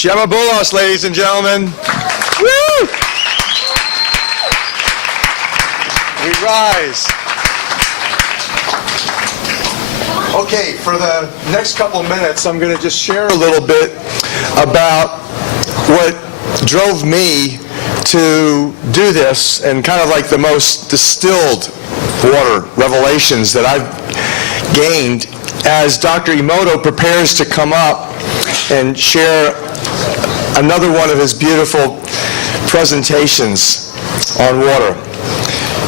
Gemma, ladies and gentlemen. Woo! We rise. Okay, for the next couple of minutes, I'm going to just share a little bit about what drove me to do this and kind of like the most distilled water revelations that I've gained as Dr. Emoto prepares to come up and share another one of his beautiful presentations on water.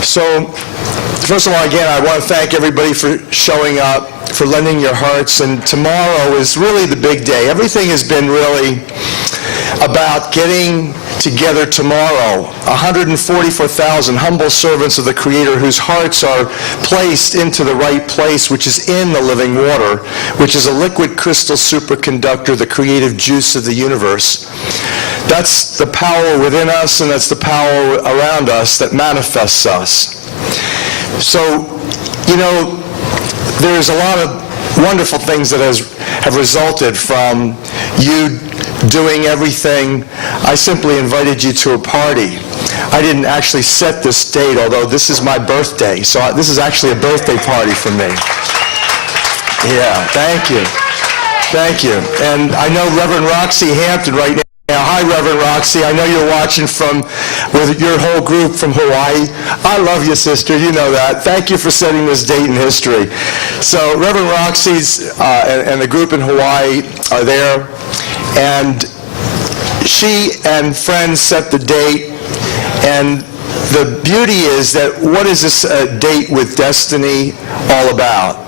So, first of all, again, I want to thank everybody for showing up, for lending your hearts, and tomorrow is really the big day. Everything has been really about getting together tomorrow. 144,000 humble servants of the Creator whose hearts are placed into the right place, which is in the living water, which is a liquid crystal superconductor, the creative juice of the universe. That's the power within us, and that's the power around us that manifests us. So, you know, there's a lot of wonderful things that have resulted from you doing everything. I simply invited you to a party. I didn't actually set this date, although this is my birthday. So this is actually a birthday party for me. Yeah, thank you. Thank you. And I know Reverend Roxy Hampton right now. Hi, Reverend Roxy. I know you're watching with your whole group from Hawaii. I love you, sister. You know that. Thank you for setting this date in history. So Reverend Roxy's and the group in Hawaii are there. And she and friends set the date. And the beauty is that what is this date with destiny all about?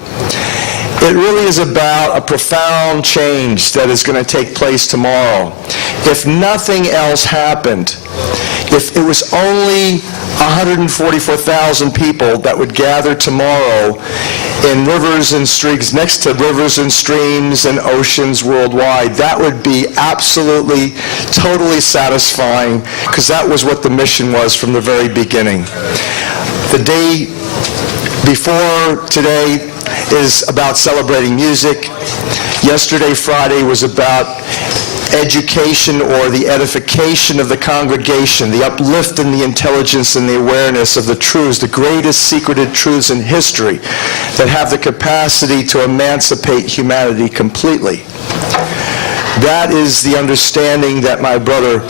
It really is about a profound change that is going to take place tomorrow. If nothing else happened, if it was only 144,000 people that would gather tomorrow in rivers and streams, next to rivers and streams and oceans worldwide, that would be absolutely, totally satisfying, because that was what the mission was from the very beginning. The day before today is about celebrating music. Yesterday, Friday, was about education or the edification of the congregation, the uplift in the intelligence and the awareness of the truths, the greatest secreted truths in history that have the capacity to emancipate humanity completely. That is the understanding that my brother,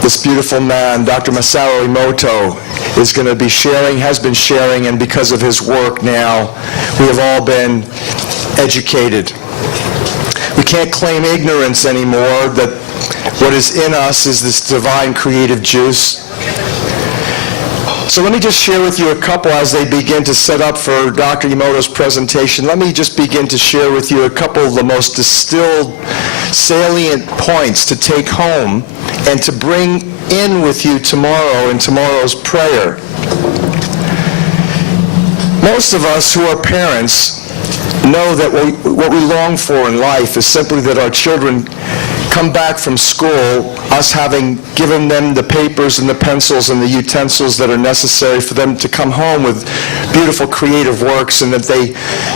this beautiful man, Dr. Masaru Emoto, is going to be sharing, has been sharing, and because of his work now, we have all been educated. We can't claim ignorance anymore, that what is in us is this divine creative juice. So let me just share with you a couple as they begin to set up for Dr. Emoto's presentation. Let me just begin to share with you a couple of the most distilled, salient points to take home and to bring in with you tomorrow in tomorrow's prayer. Most of us who are parents know that what we long for in life is simply that our children come back from school, us having given them the papers and the pencils and the utensils that are necessary for them to come home with beautiful creative works, and that they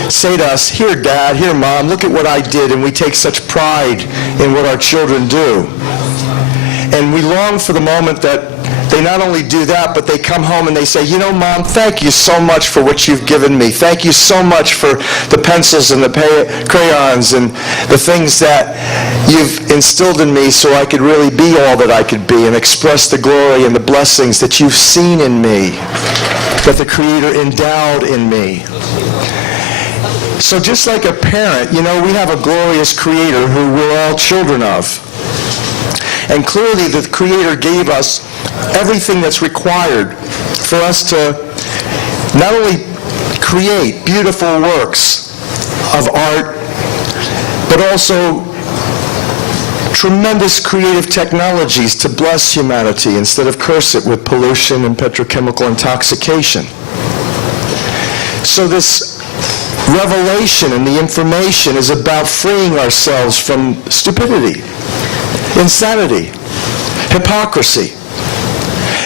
say to us, "Here, Dad, here, Mom, look at what I did," and we take such pride in what our children do. And we long for the moment that they not only do that, but they come home and they say, "You know, Mom, thank you so much for what you've given me. Thank you so much for the pencils and the crayons and the things that you've instilled in me so I could really be all that I could be and express the glory and the blessings that you've seen in me, that the Creator endowed in me." So just like a parent, you know, we have a glorious Creator who we're all children of. And clearly the Creator gave us everything that's required for us to not only create beautiful works of art, but also tremendous creative technologies to bless humanity instead of curse it with pollution and petrochemical intoxication. So this revelation and the information is about freeing ourselves from stupidity, insanity, hypocrisy.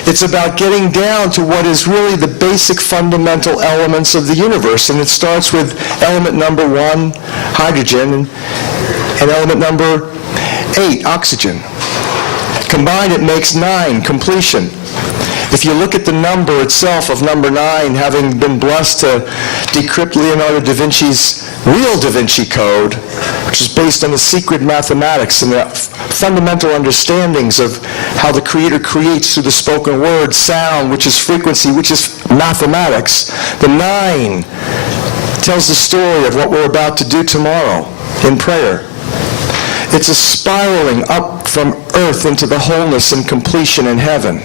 It's about getting down to what is really the basic fundamental elements of the universe, and it starts with element number 1, hydrogen, and element number 8, oxygen. Combined, it makes 9, completion. If you look at the number itself of number 9, having been blessed to decrypt Leonardo da Vinci's real Da Vinci Code, which is based on the secret mathematics and the fundamental understandings of how the Creator creates through the spoken word, sound, which is frequency, which is mathematics. The 9 tells the story of what we're about to do tomorrow in prayer. It's a spiraling up from earth into the wholeness and completion in heaven.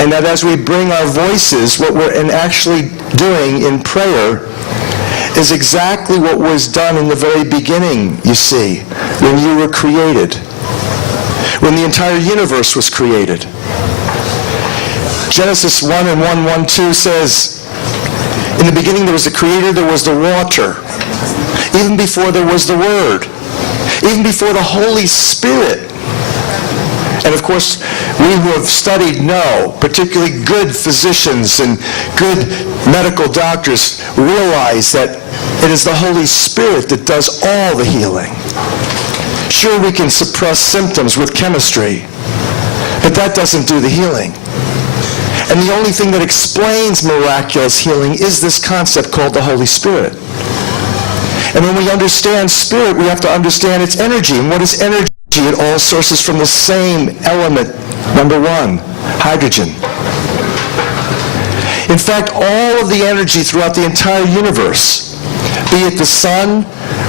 And that as we bring our voices, what we're actually doing in prayer is exactly what was done in the very beginning, you see, when you were created, when the entire universe was created. Genesis 1 and 1:1-2 says, in the beginning there was the Creator, there was the water. Even before there was the Word. Even before the Holy Spirit. And of course, we who have studied know, particularly good physicians and good medical doctors realize that it is the Holy Spirit that does all the healing. Sure, we can suppress symptoms with chemistry, but that doesn't do the healing. And the only thing that explains miraculous healing is this concept called the Holy Spirit. And when we understand spirit, we have to understand its energy. And what is energy? It all sources from the same element, number 1, hydrogen. In fact, all of the energy throughout the entire universe, be it the sun,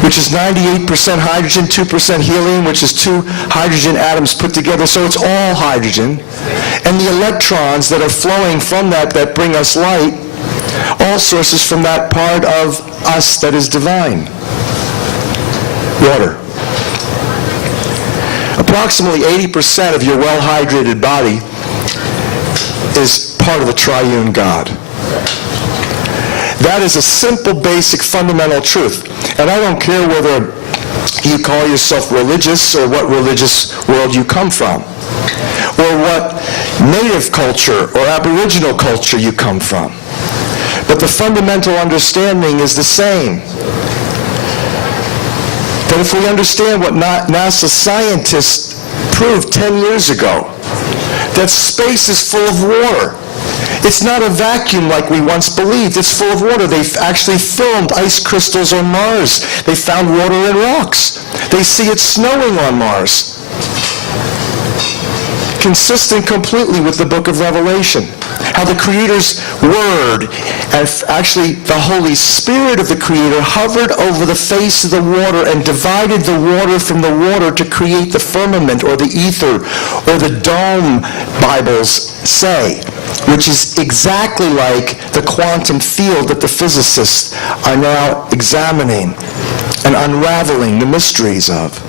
which is 98% hydrogen, 2% helium, which is 2 hydrogen atoms put together, so it's all hydrogen, and the electrons that are flowing from that bring us light, all sources from that part of us that is divine. Water. Approximately 80% of your well-hydrated body is part of the triune God. That is a simple, basic, fundamental truth. And I don't care whether you call yourself religious or what religious world you come from, or what native culture or aboriginal culture you come from. But the fundamental understanding is the same. That if we understand what NASA scientists proved 10 years ago, that space is full of water. It's not a vacuum like we once believed. It's full of water. They've actually filmed ice crystals on Mars. They found water in rocks. They see it snowing on Mars. Consistent completely with the book of Revelation. How the Creator's Word, and actually the Holy Spirit of the Creator, hovered over the face of the water and divided the water from the water to create the firmament or the ether or the dome, Bibles say, which is exactly like the quantum field that the physicists are now examining and unraveling the mysteries of.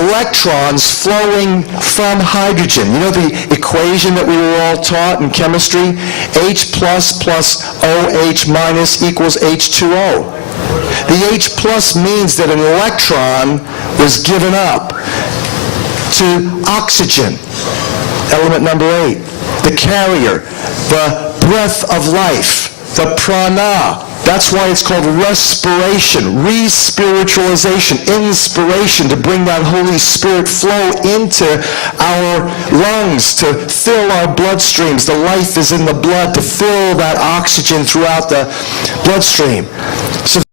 Electrons flowing from hydrogen. You know the equation that we were all taught in chemistry? H plus OH minus equals H2O. The H plus means that an electron was given up to oxygen, element number 8, the carrier, the breath of life, the prana. That's why it's called respiration, re-spiritualization, inspiration, to bring that Holy Spirit flow into our lungs, to fill our bloodstreams. The life is in the blood, to fill that oxygen throughout the bloodstream. So